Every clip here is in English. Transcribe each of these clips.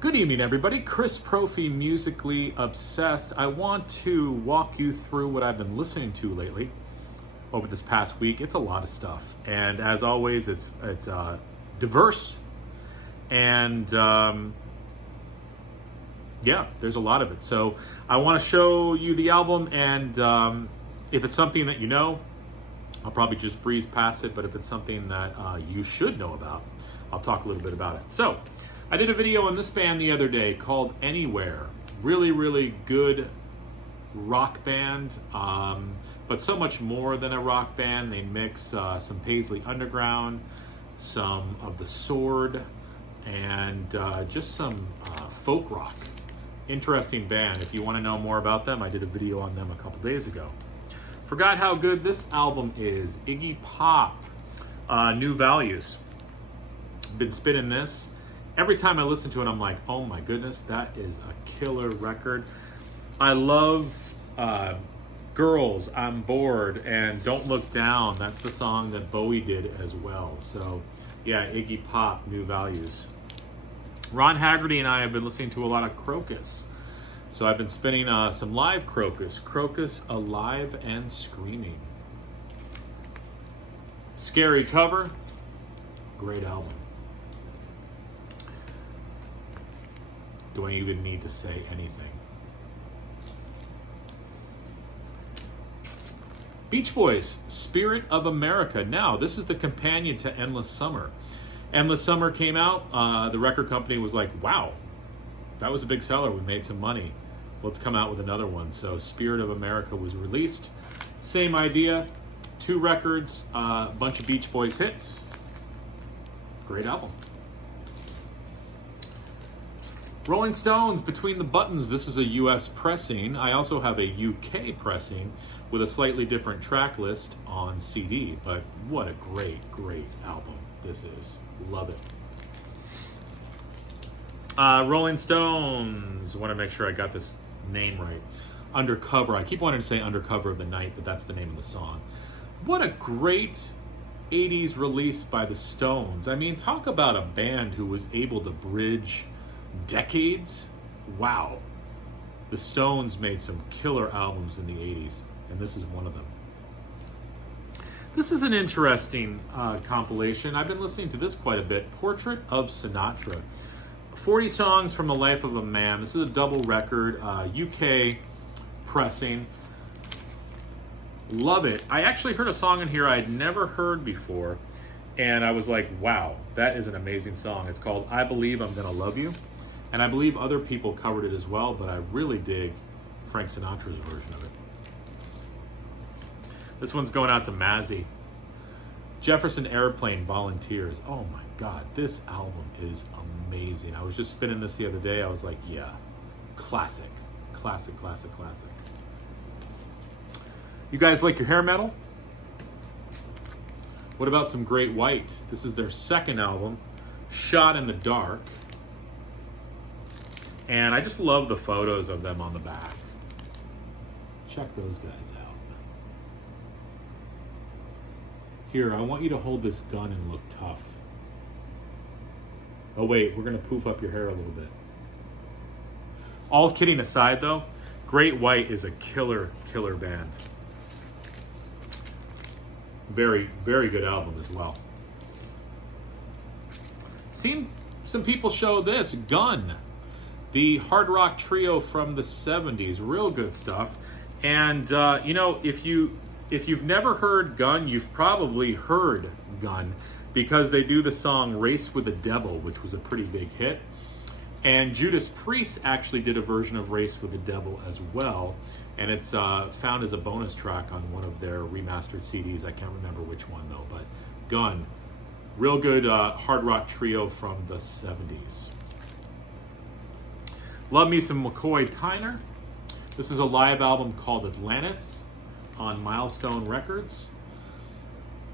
Good evening, everybody. Chris Profi, Musically Obsessed. I want to walk you through what I've been listening to lately over this past week. It's a lot of stuff, and as always, it's diverse, and yeah, there's a lot of it. So I want to show you the album, and if it's something that you know, I'll probably just breeze past it. But if it's something that you should know about, I'll talk a little bit about it. So I did a video on this band the other day called Anywhere. Really, really good rock band, but so much more than a rock band. They mix some Paisley Underground, some of the Sword, and just some folk rock. Interesting band. If you want to know more about them, I did a video on them a couple days ago. Forgot how good this album is. Iggy Pop, New Values. Been spinning this. Every time I listen to it, I'm like, oh my goodness, that is a killer record. I love Girls, I'm Bored, and Don't Look Down. That's the song that Bowie did as well. So yeah, Iggy Pop, New Values. Ron Haggerty and I have been listening to a lot of Crocus. So I've been spinning some live Crocus. Crocus, Alive and Screaming. Scary Cover, great album. Do I even need to say anything? Beach Boys, Spirit of America. Now, this is the companion to Endless Summer. Endless Summer came out. The record company was like, wow, that was a big seller. We made some money. Let's come out with another one. So Spirit of America was released. Same idea. 2 records, a bunch of Beach Boys hits. Great album. Rolling Stones, Between the Buttons. This is a US pressing. I also have a UK pressing with a slightly different track list on CD, but what a great, great album this is. Love it. Rolling Stones, I want to make sure I got this name right. Undercover. I keep wanting to say Undercover of the Night, but that's the name of the song. What a great 80s release by the Stones. I mean, talk about a band who was able to bridge decades. Wow. The Stones made some killer albums in the 80s, and this is one of them. This is an interesting compilation. I've been listening to this quite a bit. Portrait of Sinatra. 40 songs from the life of a man. This is a double record, UK pressing. Love it. I actually heard a song in here I'd never heard before, and I was like, wow, that is an amazing song. It's called I Believe I'm Gonna Love You. And I believe other people covered it as well, but I really dig Frank Sinatra's version of it. This one's going out to Mazzy. Jefferson Airplane, Volunteers. Oh my God, this album is amazing. I was just spinning this the other day. I was like, yeah, classic, classic, classic, classic. You guys like your hair metal? What about some Great White? This is their second album, Shot in the Dark. And I just love the photos of them on the back. Check those guys out. Here, I want you to hold this gun and look tough. Oh wait, we're gonna poof up your hair a little bit. All kidding aside though, Great White is a killer, killer band. Very, very good album as well. Seen some people show this, Gun. The hard rock trio from the 70s, real good stuff. And you know, if you've never heard Gun, you've probably heard Gun because they do the song Race with the Devil, which was a pretty big hit. And Judas Priest actually did a version of Race with the Devil as well. And it's found as a bonus track on one of their remastered CDs. I can't remember which one though, but Gun. Real good hard rock trio from the 70s. Love me some McCoy Tyner. This is a live album called Atlantis on Milestone Records.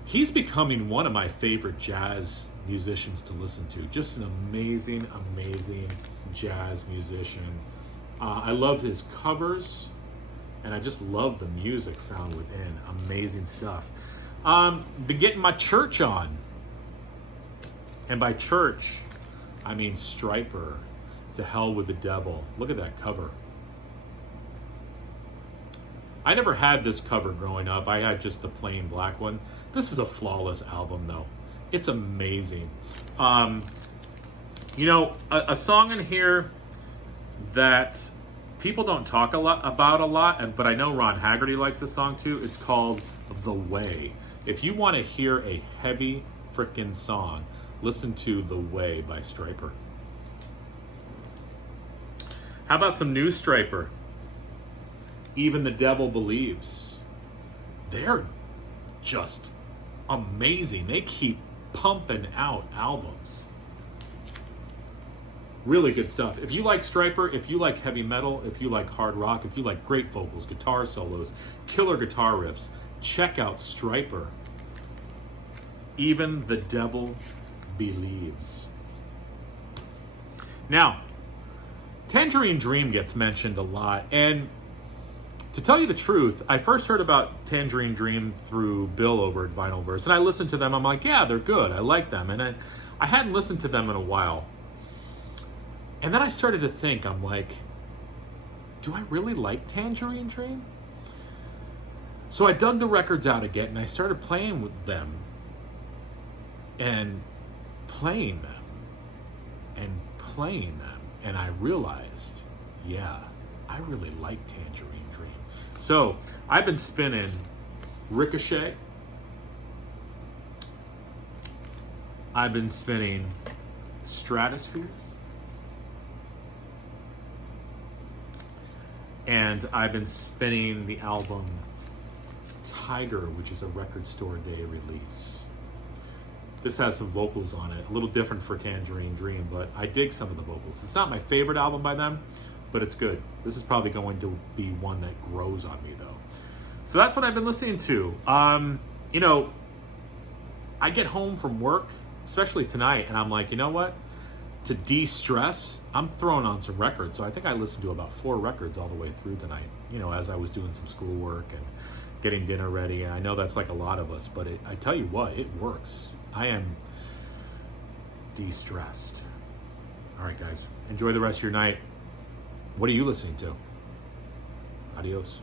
He's becoming one of my favorite jazz musicians to listen to. Just an amazing, amazing jazz musician. I love his covers, and I just love the music found within. Amazing stuff. Been getting my church on. And by church, I mean Striper To Hell with the Devil. Look at that cover. I never had this cover growing up. I had just the plain black one. This is a flawless album, though. It's amazing. You know, a song in here that people don't talk about a lot, but I know Ron Haggerty likes this song too. It's called The Way. If you want to hear a heavy frickin' song, listen to The Way by Stryper. How about some new Stryper? Even the Devil Believes. They're just amazing. They keep pumping out albums. Really good stuff. If you like Stryper, if you like heavy metal, if you like hard rock, if you like great vocals, guitar solos, killer guitar riffs, check out Stryper. Even the Devil Believes. Now, Tangerine Dream gets mentioned a lot, and to tell you the truth, I first heard about Tangerine Dream through Bill over at Vinylverse, and I listened to them. I'm like, yeah, they're good. I like them. And I hadn't listened to them in a while. And then I started to think, I'm like, do I really like Tangerine Dream? So I dug the records out again, and I started playing with them. And playing them. And playing them. And I realized, yeah, I really like Tangerine Dream. So I've been spinning Ricochet. I've been spinning Stratosphere. And I've been spinning the album Tiger, which is a Record Store Day release. This has some vocals on it, a little different for Tangerine Dream, but I dig some of the vocals. It's not my favorite album by them, but it's good. This is probably going to be one that grows on me, though. So that's what I've been listening to. You know, I get home from work, especially tonight, and I'm like, you know what? To de-stress, I'm throwing on some records. So I think I listened to about 4 records all the way through tonight, you know, as I was doing some schoolwork and getting dinner ready. And I know that's like a lot of us, but I tell you what, it works. I am de-stressed. All right, guys, enjoy the rest of your night. What are you listening to? Adios.